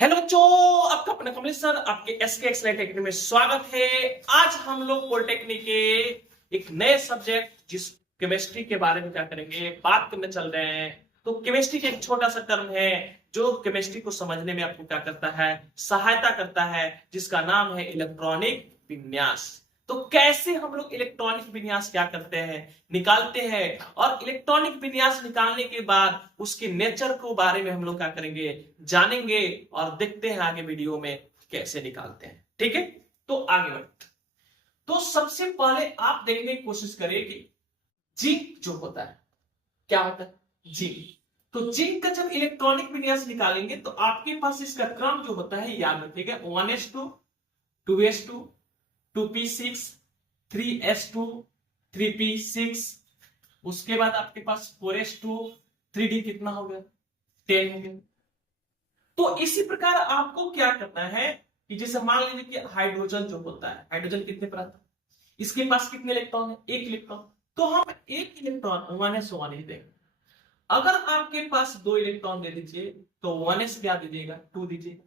Hello बच्चों, आपका अपना कमलेश सर आपके एसके एक्सलेंट एकेडमी में स्वागत है। आज हम लोग पॉलिटेक्निक के एक नए सब्जेक्ट जिस केमिस्ट्री के बारे में क्या करेंगे बात करने चल रहे हैं। तो केमिस्ट्री का एक छोटा सा टर्म है जो केमिस्ट्री को समझने में आपको क्या करता है, सहायता करता है, जिसका नाम है इलेक्ट्रॉनिक विन्यास। तो कैसे हम लोग इलेक्ट्रॉनिक विन्यास क्या करते हैं, निकालते हैं, और इलेक्ट्रॉनिक विन्यास निकालने के बाद उसके नेचर को बारे में हम लोग क्या करेंगे, जानेंगे और देखते हैं आगे वीडियो में कैसे निकालते हैं। ठीक है, तो आगे बढ़ते। तो सबसे पहले आप देखने की कोशिश करें कि जिंक जो होता है क्या होता है, जिंक। तो जिंक का जब इलेक्ट्रॉनिक विन्यास निकालेंगे तो आपके पास इसका क्रम जो होता है याद रखिएगा, 1s2 2s2 2p6 3s2 3p6, उसके बाद आपके पास 4s2 3d कितना हो गया, 10 हो गया। तो इसी प्रकार आपको क्या करना है कि जैसे मान लीजिए कि हाइड्रोजन जो होता है, हाइड्रोजन कितने पर आता है, इसके पास कितने इलेक्ट्रॉन है, एक इलेक्ट्रॉन। तो हम एक इलेक्ट्रॉन 1s1 ही देंगे। अगर आपके पास दो इलेक्ट्रॉन दे दीजिए तो 1s क्या दीजिएगा, 2 दीजिए।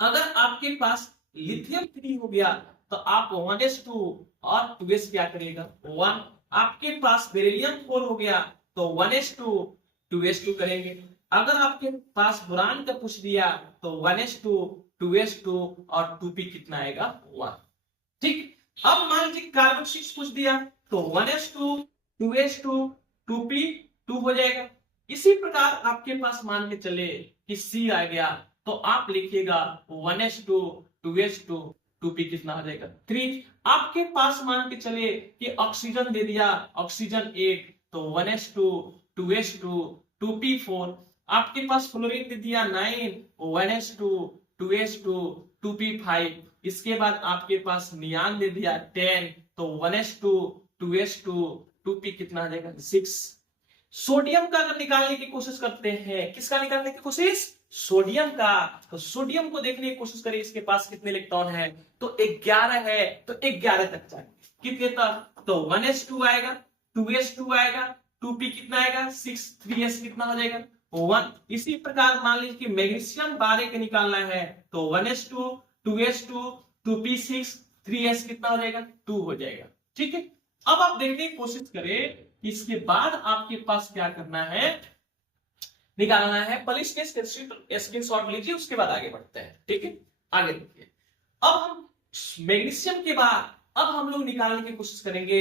अगर आपके पास लिथियम 3 हो गया तो आप 1s2 और 2s क्या करिएगा, 1। आपके पास बेरिलियम 4 हो गया तो 1s2 2s2 करेंगे। अगर आपके पास बोरान का पूछ दिया तो 1s2 2s2 और 2p कितना आएगा, 1। ठीक, अब मान लीजिए कार्बन 6 पूछ दिया तो 1s2 2s2 2p 2 हो जाएगा। इसी प्रकार आपके पास मान के चले कि C आ गया तो आप लिखिएगा 1s2 2s2 2p कितना हो जाएगा, 3। आपके पास मान के चले कि ऑक्सीजन दे दिया, ऑक्सीजन 8 तो 1s2 2s2 2p4। आपके फ्लोरीन फ्लोरीन दे दिया 9 1s2 2s2 2p5। इसके बाद आपके पास नियान दे दिया 10 तो 1s2 2s2 2p कितना आ जाएगा, 6। सोडियम का अगर निकालने की कोशिश करते हैं, किसका निकालने की कोशिश, सोडियम का। तो सोडियम को देखने की कोशिश करें, इसके पास कितने इलेक्ट्रॉन है, तो 11 है। तो 11 तक जाएंगे, कितने तक, तो 1s2 आएगा, 2s2 आएगा, 2p कितना आएगा, 6, 3s कितना हो जाएगा, 1। इसी प्रकार मान लीजिए कि मैग्नीशियम 12 के निकालना है तो 1s2 2s2 2p6 3s कितना हो जाएगा, 2 हो जाएगा। ठीक है, अब आप देखने की कोशिश करें, इसके बाद आपके पास क्या करना है, निकालना है। पलिस के स्क्रीनशॉट लीजिए, उसके बाद आगे बढ़ते हैं। ठीक है, आगे देखिए। अब हम मैग्नीशियम के बाद अब हम लोग निकालने की कोशिश करेंगे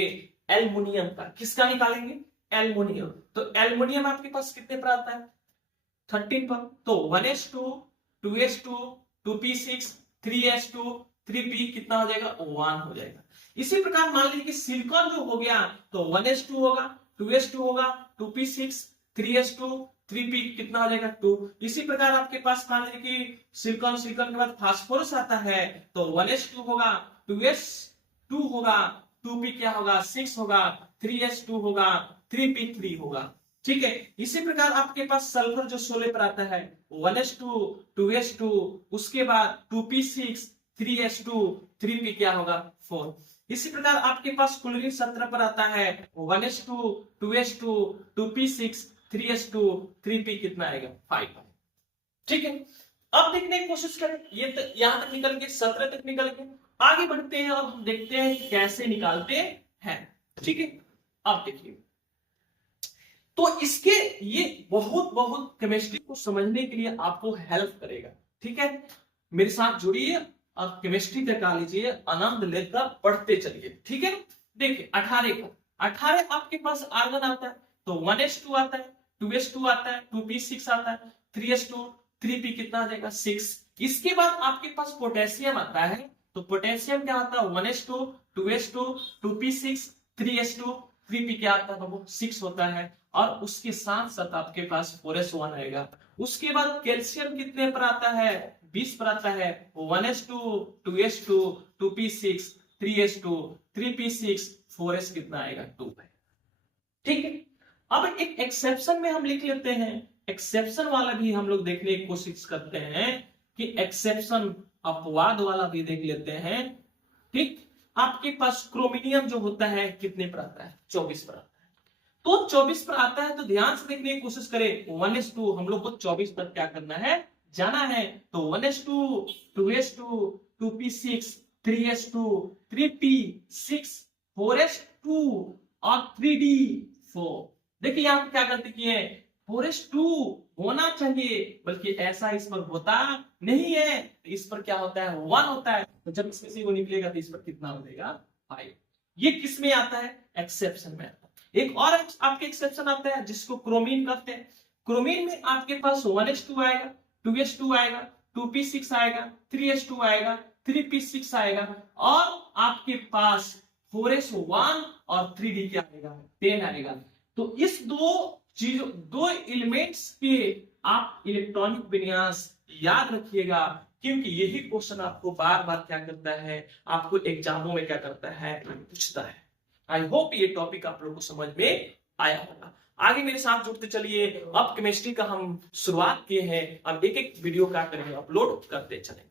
एल्युमिनियम का। किसका निकालेंगे, एल्युमिनियम। तो एल्युमिनियम आपके पास कितने पर आता है, 13 पर। तो 1s2 2s2 2p6 3s2 3p कितना हो जाएगा, 1 हो जाएगा। इसी प्रकार मान लीजिए कि सिलिकॉन जो हो गया तो 1s2 होगा, 2s2 होगा, 2p6 3s2 3p कितना हो जाएगा, 2। इसी प्रकार आपके पास मान लीजिए कि सिलिकॉन सिलिकॉन के बाद फास्फोरस आता है तो 1s2 होगा, 2s2 होगा, 2p क्या होगा, 6 होगा, 3s2 होगा, 3p3 होगा। ठीक है, इसी प्रकार आपके पास सल्फर जो 16 पर आता है 1s2 2s2, उसके बाद 2p6 3s2 3p क्या होगा, 4। इसी प्रकार आपके पास क्लोरीन 17 पर आता है 1s2 2s2 2p6 3s2 3p कितना आएगा, 5। ठीक है, अब देखने की कोशिश करें, ये यहां तक निकल के 17 तक निकल के आगे बढ़ते हैं और हम देखते हैं कि कैसे निकालते हैं। ठीक है, अब देखिए, तो इसके ये बहुत बहुत केमिस्ट्री को समझने के लिए आपको हेल्प करेगा। ठीक है, मेरे साथ जुड़िए और केमिस्ट्री का का लीजिए, आनंद लेकर पढ़ते चलिए। ठीक है, देखिए 18 आपके पास आर्गन आता है तो 1s2 आता है, 2s2 आता है, 2p6 आता है, 3s2 3p कितना आ जाएगा, 6। इसके बाद आपके पास पोटेशियम आता है तो पोटेशियम क्या आता है, 1s2 2s2 2p6 3s2 3p क्या आता है बाबू, 6 होता है। और उसके साथ साथ आपके पास 4s1 आएगा। उसके बाद कैल्शियम कितने पर आता है, 20 पर आता है, 1s2 2s2 2p6 3s2 3p6 4s कितना आएगा, 2 है। ठीक है, अब एक एक्सेप्शन में हम लिख लेते हैं, एक्सेप्शन वाला भी हम लोग देखने की कोशिश करते हैं कि एक्सेप्शन अपवाद वाला भी देख लेते हैं। ठीक, आपके पास क्रोमिनियम जो होता है कितने पर आता है, 24 पर आता है। तो 24 पर आता है तो ध्यान से देखने की कोशिश करें, 1s2 हम लोग को 24 पर क्या करना है, जाना है तो 1s2 2s2 2p6 3s2 3p6 4s2 और 3d4। देखिए यहाँ पे क्या गलती की है, 4s2 होना चाहिए, बल्कि ऐसा इस पर होता नहीं है, इस पर क्या होता है 1 होता है। तो जब इसमें से वो निकलेगा तो इस पर कितना हो जाएगा 5। ये किस में आता है, एक्सेप्शन में आता है। एक और आपके एक्सेप्शन आता है जिसको क्रोमीन कहते हैं। क्रोमीन में आपके पास 1s2 आएगा, 2s2 आएगा, 2p6 आएगा, 3s2 आएगा, 3p6 आएगा, और आपके पास 4s1 और 3d क्या आएगा 10 आएगा। तो इस दो एलिमेंट्स के आप इलेक्ट्रॉनिक विन्यास याद रखिएगा, क्योंकि यही क्वेश्चन आपको बार बार क्या करता है, आपको एग्जामों में क्या करता है, पूछता है। आई होप ये टॉपिक आप लोगों को समझ में आया होगा। आगे मेरे साथ जुड़ते चलिए। अब केमिस्ट्री का हम शुरुआत किए हैं, अब एक एक वीडियो क्या करेंगे, अपलोड करते चलेंगे।